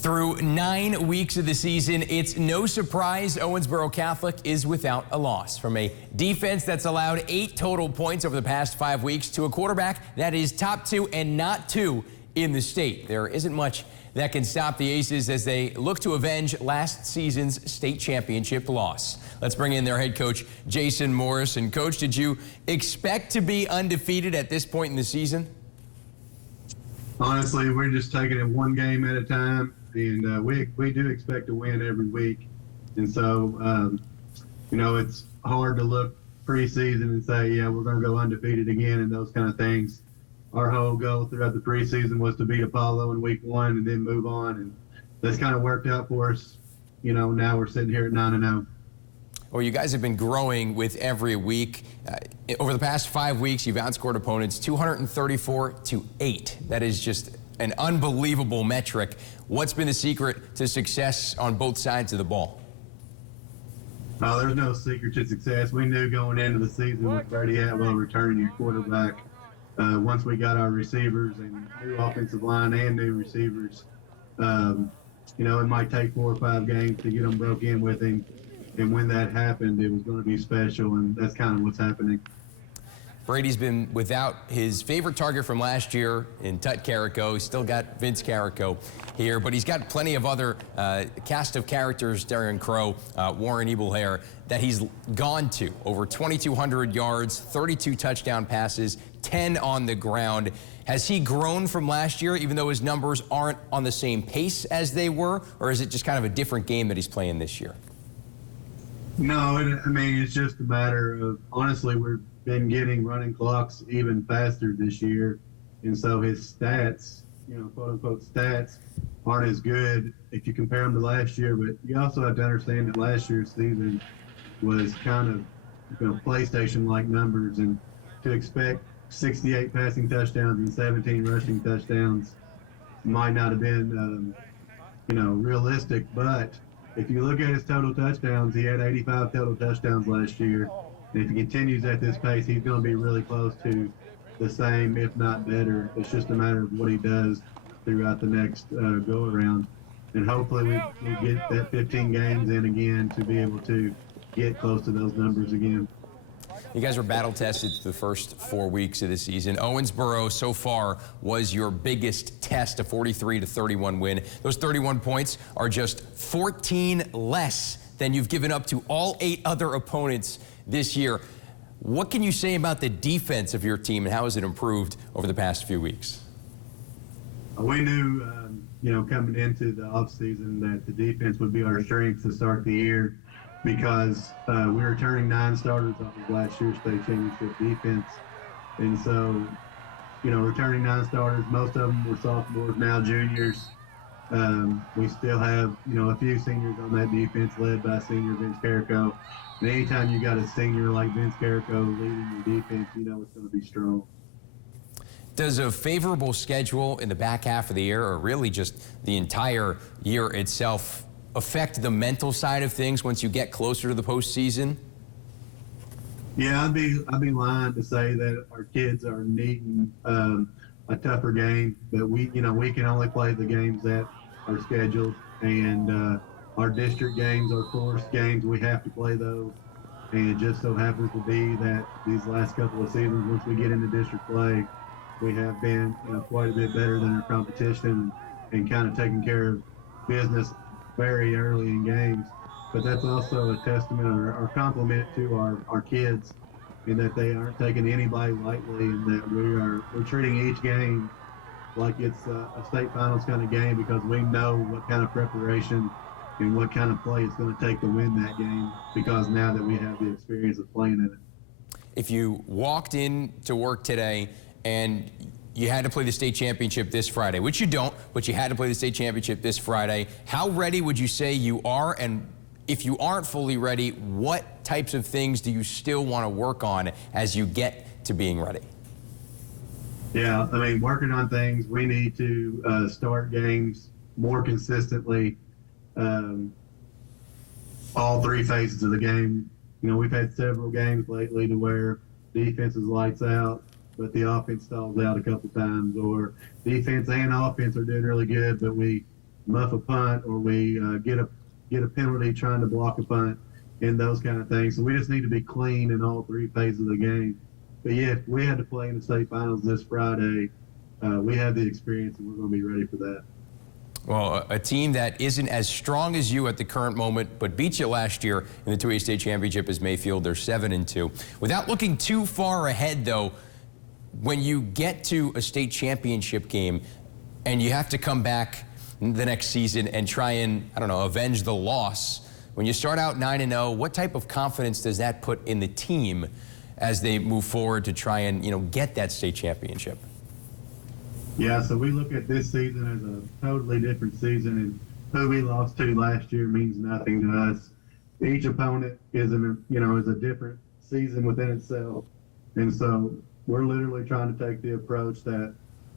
Through 9 weeks of the season, it's no surprise Owensboro Catholic is without a loss. From a defense that's allowed 8 total points over the past 5 weeks to a quarterback that is top 2 and not 2 in the state. There isn't much that can stop the Aces as they look to avenge last season's state championship loss. Let's bring in their head coach, Jason Morris. And Coach, did you expect to be undefeated at this point in the season? Honestly, we're just taking it one game at a time, and we do expect to win every week. And so, it's hard to look preseason and say, yeah, we're going to go undefeated again and those kind of things. Our whole goal throughout the preseason was to beat Apollo in week 1 and then move on, and that's kind of worked out for us. Now we're sitting here at 9-0. Well, you guys have been growing with every week. Over the past 5 weeks, you've outscored opponents 234-8. That is just an unbelievable metric. What's been the secret to success on both sides of the ball? There's no secret to success. We knew going into the season with Brady Atwell returning your quarterback, once we got our receivers and new offensive line and new receivers, it might take 4 or 5 games to get them broke in with him. And when that happened, it was going to be special, and that's kind of what's happening. Brady's been without his favorite target from last year in Tut Carrico. He's still got Vince Carrico here, but he's got plenty of other cast of characters, Darren Crow, Warren Ebelhair, that he's gone to. Over 2,200 yards, 32 touchdown passes, 10 on the ground. Has he grown from last year, even though his numbers aren't on the same pace as they were, or is it just kind of a different game that he's playing this year? No, it's just a matter of, honestly, we've been getting running clocks even faster this year. And so his stats, quote unquote stats, aren't as good if you compare them to last year. But you also have to understand that last year's season was kind of, PlayStation-like numbers. And to expect 68 passing touchdowns and 17 rushing touchdowns might not have been, realistic. But if you look at his total touchdowns, he had 85 total touchdowns last year. And if he continues at this pace, he's going to be really close to the same, if not better. It's just a matter of what he does throughout the next go-around. And hopefully we get that 15 games in again to be able to get close to those numbers again. You guys were battle-tested the first 4 weeks of the season. Owensboro, so far, was your biggest test, a 43-31 win. Those 31 points are just 14 less than you've given up to all 8 other opponents this year. What can you say about the defense of your team, and how has it improved over the past few weeks? We knew, coming into the offseason that the defense would be our strength to start the year, because we were turning 9 starters off of last year's state championship defense. And so, returning 9 starters, most of them were sophomores, now juniors. We still have, a few seniors on that defense led by senior Vince Carrico. And anytime you got a senior like Vince Carrico leading your defense, it's going to be strong. Does a favorable schedule in the back half of the year, or really just the entire year itself, affect the mental side of things once you get closer to the postseason? Yeah, I'd be lying to say that our kids are needing a tougher game, but we can only play the games that are scheduled, and our district games are forced games. We have to play those, and it just so happens to be that these last couple of seasons, once we get into district play, we have been quite a bit better than our competition and kind of taking care of business very early in games. But that's also a testament or compliment to our kids, in that they aren't taking anybody lightly, and that we're treating each game like it's a state finals kind of game, because we know what kind of preparation and what kind of play it's going to take to win that game, because now that we have the experience of playing in it. If you walked in to work today and you had to play the state championship this Friday, which you don't, but you had to play the state championship this Friday, how ready would you say you are? And if you aren't fully ready, what types of things do you still want to work on as you get to being ready? Yeah, working on things. We need to start games more consistently, all 3 phases of the game. We've had several games lately to where defense is lights out, but the offense stalls out a couple times, or defense and offense are doing really good, but we muff a punt or we get a penalty trying to block a punt and those kind of things. So we just need to be clean in all three phases of the game. But yeah, if we had to play in the state finals this Friday, we have the experience and we're going to be ready for that. Well, a team that isn't as strong as you at the current moment, but beat you last year in the 2A state championship is Mayfield. They're 7-2. Without looking too far ahead, though, when you get to a state championship game and you have to come back the next season and try and, I don't know, avenge the loss, when you start out 9-0, what type of confidence does that put in the team as they move forward to try and, get that state championship? Yeah, so we look at this season as a totally different season, and who we lost to last year means nothing to us. Each opponent is a different season within itself, and so we're literally trying to take the approach that,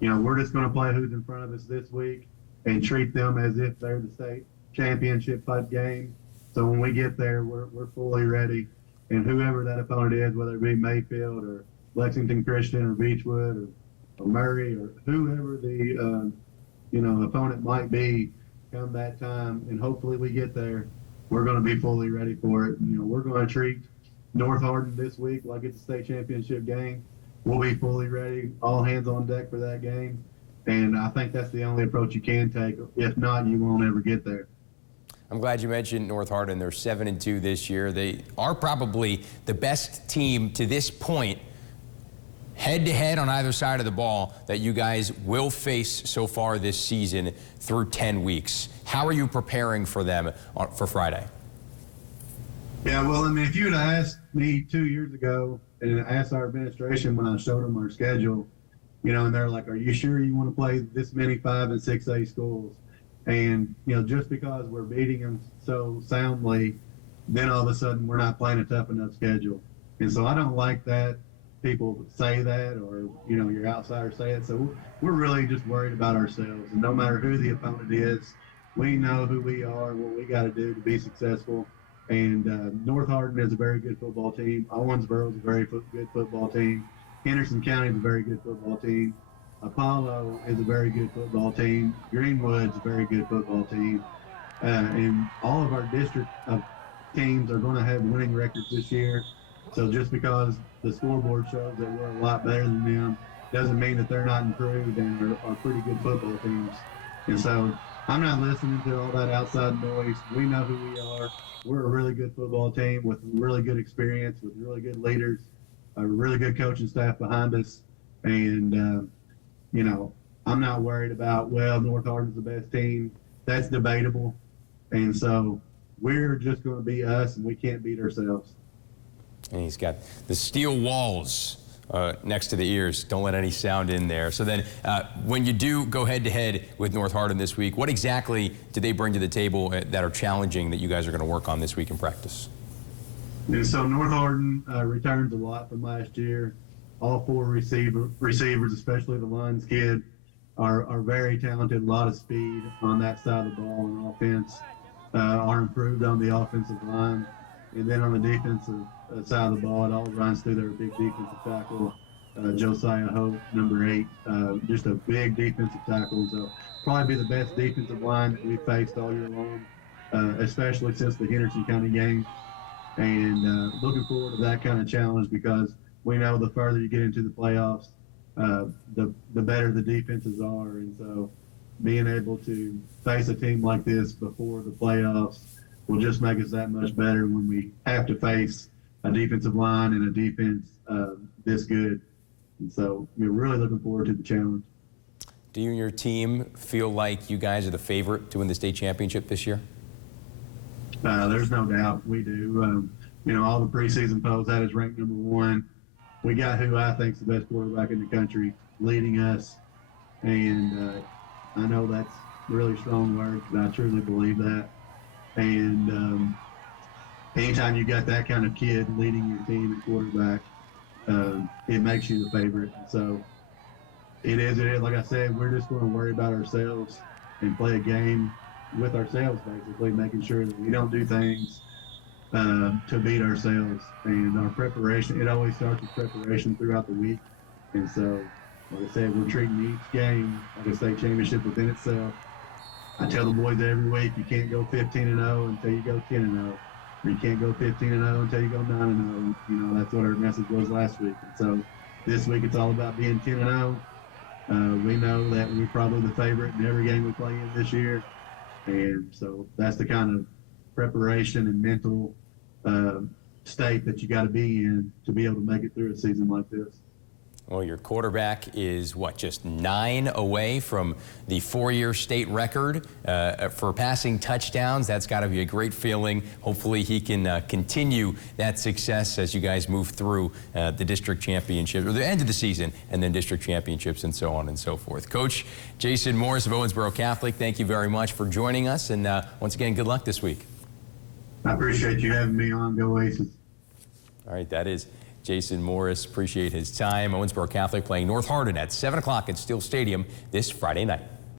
we're just going to play who's in front of us this week and treat them as if they're the state championship type game. So when we get there, we're fully ready, and whoever that opponent is, whether it be Mayfield or Lexington Christian or Beechwood or Murray or whoever the opponent might be come that time, and hopefully we get there, we're going to be fully ready for it. We're going to treat North Hardin this week like it's a state championship game. We'll be fully ready, all hands on deck for that game, and I think that's the only approach you can take. If not, you won't ever get there. I'm glad you mentioned North Hardin. They're 7-2 this year. They are probably the best team to this point, head-to-head on either side of the ball, that you guys will face so far this season through 10 weeks. How are you preparing for them for Friday? Yeah, well, if you would have asked me 2 years ago and asked our administration when I showed them our schedule, and they're like, are you sure you want to play this many 5 and 6A schools? And, just because we're beating them so soundly, then all of a sudden we're not playing a tough enough schedule. And so I don't like that people say that, or your outsiders say it. So we're really just worried about ourselves, and no matter who the opponent is, we know who we are, what we got to do to be successful. And North Hardin is a very good football team. Owensboro is a very good football team. Henderson County is a very good football team. Apollo is a very good football team. Greenwood's a very good football team. And all of our district teams are going to have winning records this year. So just because the scoreboard shows that we're a lot better than them doesn't mean that they're not improved and are pretty good football teams. And so I'm not listening to all that outside noise. We know who we are. We're a really good football team with really good experience, with really good leaders, a really good coaching staff behind us. And, I'm not worried about, North Hardin's the best team. That's debatable. And so we're just going to be us, and we can't beat ourselves. And he's got the steel walls next to the ears. Don't let any sound in there. So then when you do go head-to-head with North Hardin this week, what exactly do they bring to the table that are challenging that you guys are going to work on this week in practice? And so North Hardin returns a lot from last year. All 4 receivers, especially the Luns kid, are very talented, a lot of speed on that side of the ball on offense, are improved on the offensive line. And then on the defensive side of the ball, it all runs through their big defensive tackle, Josiah Hope, number 8, just a big defensive tackle. So probably be the best defensive line that we've faced all year long, especially since the Henderson County game. And looking forward to that kind of challenge, because we know the further you get into the playoffs, the better the defenses are. And so being able to face a team like this before the playoffs will just make us that much better when we have to face a defensive line and a defense this good. And so we're really looking forward to the challenge. Do you and your team feel like you guys are the favorite to win the state championship this year? There's no doubt we do. All the preseason polls had us ranked number 1. We got who I think is the best quarterback in the country leading us. And I know that's really strong words, but I truly believe that. And anytime you got that kind of kid leading your team at quarterback, it makes you the favorite. So it is. Like I said, we're just going to worry about ourselves and play a game with ourselves, basically, making sure that we don't do things to beat ourselves. And our preparation, it always starts with preparation throughout the week. And so, like I said, we're treating each game like a state championship within itself. I tell the boys every week, you can't go 15-0 until you go 10-0. Or you can't go 15-0 until you go 9-0. You know, that's what our message was last week. And so this week it's all about being 10-0. We know that we're probably the favorite in every game we play in this year. And so that's the kind of preparation and mental state that you got to be in to be able to make it through a season like this. Well, your quarterback is, what, just 9 away from the 4-year state record for passing touchdowns. That's got to be a great feeling. Hopefully he can continue that success as you guys move through the district championship, or the end of the season, and then district championships and so on and so forth. Coach Jason Morris of Owensboro Catholic, thank you very much for joining us. And once again, good luck this week. I appreciate you having me on. Go Aces. All right, that is Jason Morris. Appreciate his time. Owensboro Catholic playing North Hardin at 7 o'clock at Steel Stadium this Friday night.